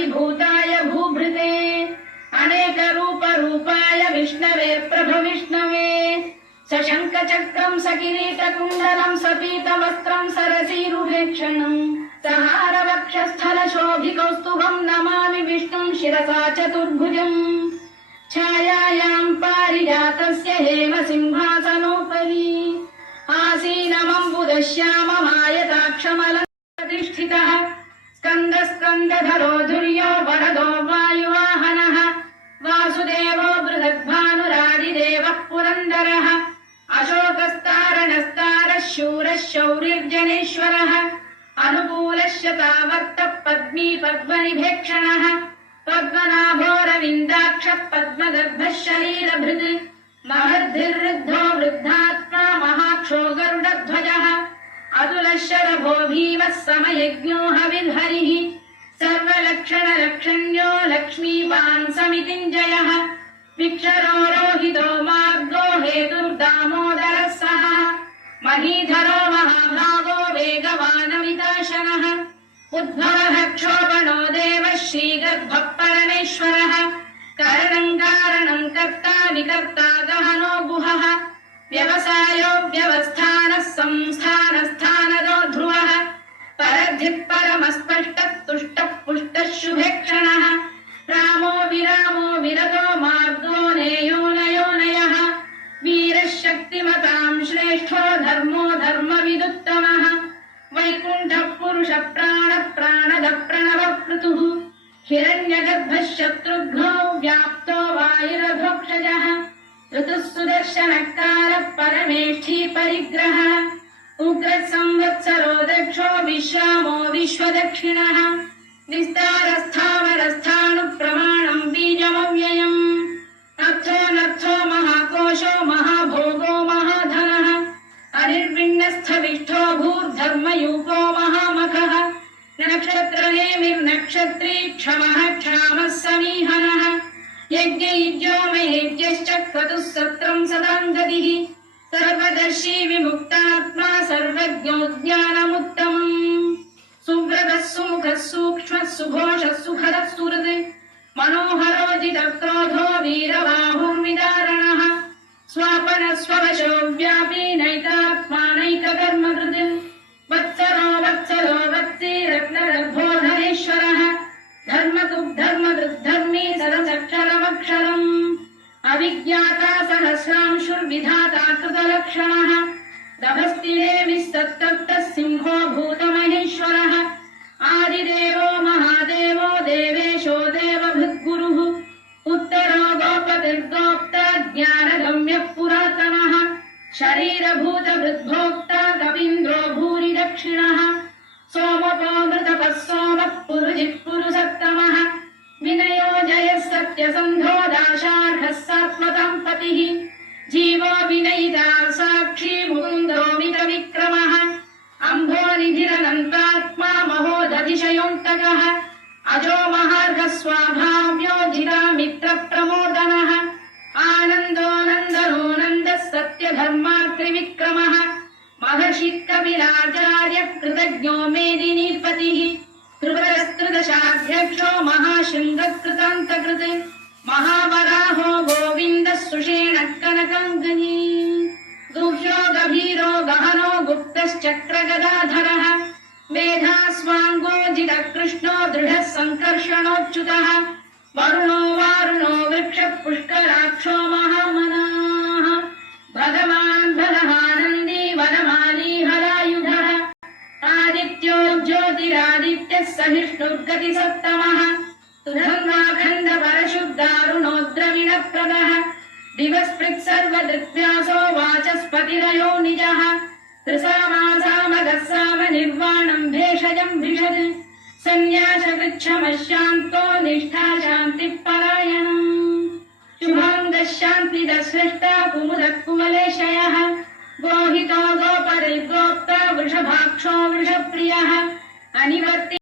आदिभूताय भूभृते अनेकरूपरूपाय विष्णवे प्रभविष्णवे सशङ्खचक्रं सकिरीटकुण्डलं सपीतवस्त्रं सरसीरुभेक्षणं सहारवक्षस्थलशोभिकौस्तुभं नमामि विष्णुं शिरसा चतुर्भुजम् छायायां पारिजातस्य हेमसिंहासनोपरि आसीनमम्बुदश्याममायताक्षमलप्रतिष्ठितः स्कन्दस्कन्दधरो धुर्यो वरदो वायुवाहनः वासुदेवो बृहद्भानुरादिदेवः पुरन्दरः अशोकस्तारणस्तारः शूरः शौरिर्जनेश्वरः अनुकूलश्च तावत्तः पद्मी पद्मनिभेक्षणः पद्मनाभोरविन्दाक्षः पद्मगर्भः शरीरभृत् महद्भिर्वृद्धो वृद्धात्मा महाक्षो गरुडध्वजः अतुलशरभो भीमः समयज्ञो हविर्हरिः सर्वलक्षणलक्षण्यो लक्ष्मीवान् समितिञ्जयः विक्षरो रोहितो मार्गो हेतुर्दामोदरः सः महीधरो महाभागो वेगवानमिताशनः उद्भवः क्षोभणो देवः श्रीगर्भः परमेश्वरः कारणं कारणं कर्ता विकर्ता गहनो गुहः व्यवसायो व्यवस्थानः संस्थानस्थानदो ध्रुवः परद्धिः परमस्पष्टः तुष्टः पुष्टः शुभेक्षणः रामो विरतो मार्गो नेयो नयोनयः वीरः शक्तिमतां श्रेष्ठो धर्मो धर्मविदुत्तमः वैकुण्ठः पुरुषः प्राणः प्राणदः प्रणवः पृथुः हिरण्यगर्भः शत्रुघ्नो व्याप्तो वायुरभोक्षजः ऋतुः सुदर्शनकारः परमेष्ठी परिग्रहः उग्रः संवत्सरो दक्षो विश्रामो विश्वदक्षिणः विस्तारस्थावरस्थाणुप्रमाणं बीजमव्ययम् अर्थो महाकोशो महाभोगो महाधनः अनिर्विण्णस्थविष्ठो भूर्धर्मयूपो महामखः नक्षत्रनेमिर्नक्षत्री क्षमः क्षामः समीहनः यज्ञयुज्यो महेज्यश्च क्रतुः सत्रं सदाङ्गतिः सर्वदर्शी विमुक्तात्मा सर्वज्ञो ज्ञानमुत्तमम् सुव्रतः सुमुखः सूक्ष्मः सुघोषः सुखदः सुहृत् मनोहरोजितक्रोधो वीरबाहुर्विदारणः स्वापनः स्ववशो व्यापी नैकात्मानैककर्मकृत् वत्सरो वत्सी रत्नगर्भोधरेश्वरः धर्मकृद्धर्मी सरसक्षरमक्षरम् अविज्ञाता सहस्रांशुर्विधाता कृतलक्षणः दभस्तिरेमिः सत्तप्तः सिंहो भूतमहेश्वरः आदिदेवो महादेवो देवेशो देवभृद्गुरुः उत्तरो गोपतिर्गोप्ता ज्ञानगम्यः पुरातनः शरीरभूतभृद्भोक्ता कवीन्द्रो भूरि दक्षिणः सोमपोमृतपः सोमः पुरुजिः पुरुषत्तमः विनयो जयः सत्यसन्धो दाशार्हः सात्वतं पतिः जीवो विनयिता साक्षी मुकुन्दो मितविक्रमः अम्भोनिधिरनन्तात्मा महोदधिशयोऽन्तकः अजो महार्घः स्वाभाव्यो जिरामित्रप्रमोदनः आनन्दो नन्दः सत्यधर्मात्रिविक्रमः महर्षिः कपिलाचार्यः कृतज्ञो मेदिनीपतिः कृतदशाध्यक्षो महाशृङ्गकृतान्तकृत् महावराहो गोविन्दः सुषेणः कनकाङ्गनी गुह्यो गभीरो गहनो गुप्तश्चक्रगदाधरः मेधास्वाङ्गो जितकृष्णो दृढः सङ्कर्षणोच्युतः वरुणो वृक्षः पुष्कराक्षो महामनाः भगवान् बलहानन्दी वनमाली हलायुधः आदित्यो ज्योतिरादित्यः सहिष्णुर्गतिसत्तमः सुधर्माखण्डपरशुद्धारुणोद्रविणप्रदः दिवस्पृक्सर्वदृग्व्यासो वाचस्पतिरयो निजः त्रिसामासामगस्सामनिर्वाणं भेषजं भिषद् सन्न्यासवृक्षमशान्तो निष्ठा शान्तिः परायणम् शुभाङ्गः शान्तिदः सृष्टा कुमुदः कुवलेशयः गोहितो गोपरिर्गोप्ता वृषभाक्षो वृषप्रियः अनिवर्ति